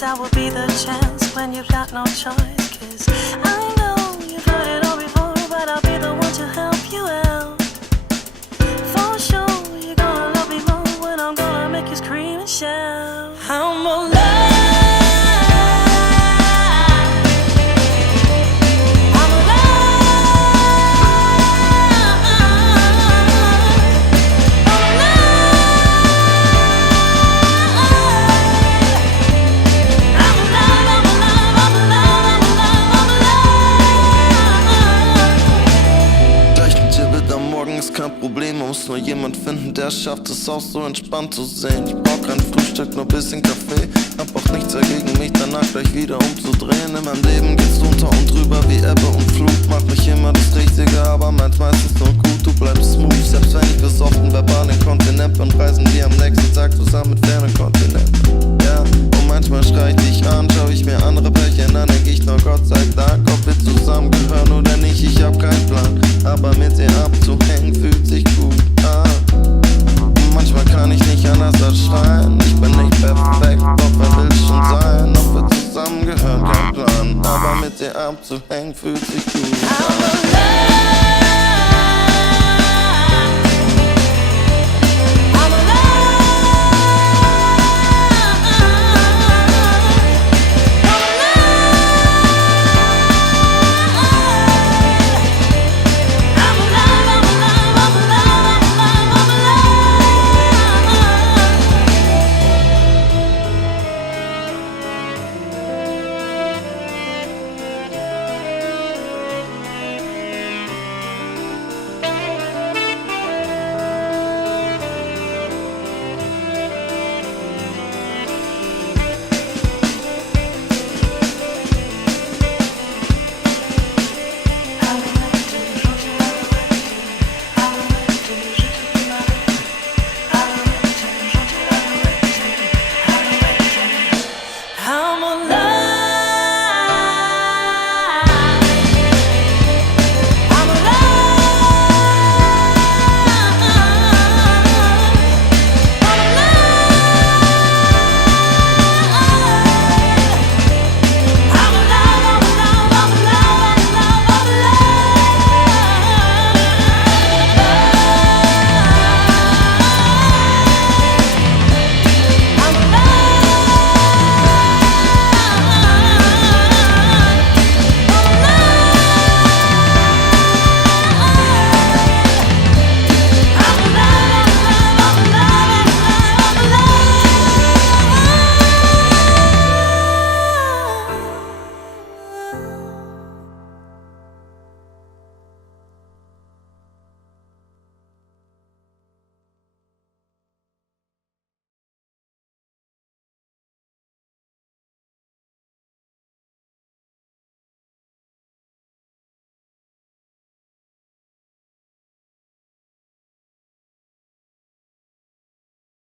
guess I will be the chance when you've got no choice. 'Cause I know you've heard it all before, but I'll be the one to help you out. For sure, you're gonna love me more when I'm gonna make you scream and shout. How more love. Ist kein Problem, man muss nur jemand finden, der schafft es auch so entspannt zu sehen. Ich brauch kein Frühstück, nur bisschen Kaffee. Hab auch nichts dagegen, mich danach gleich wieder umzudrehen. In meinem Leben geht's drunter und drüber wie Ebbe und Flut. Mach nicht immer das Richtige, aber meins meistens nur gut. Du bleibst smooth, selbst wenn ich besoffen verbal den Kontinent bin, reisen wir am nächsten Tag zusammen mit fernen Kontinenten. Ja, und manchmal schrei ich dich an, schau ich mir andere Pärchen an, denk ich nur Gott sei Dank, ob wir zusammengehören oder nicht, ich hab keinen Plan. Aber mit dir abzuhängen fühlt sich gut an. Manchmal kann ich nicht anders als schreien. Ich bin nicht perfekt, doch wer will schon sein? Ob wir zusammengehören, kein Plan. Aber mit dir abzuhängen fühlt sich gut an.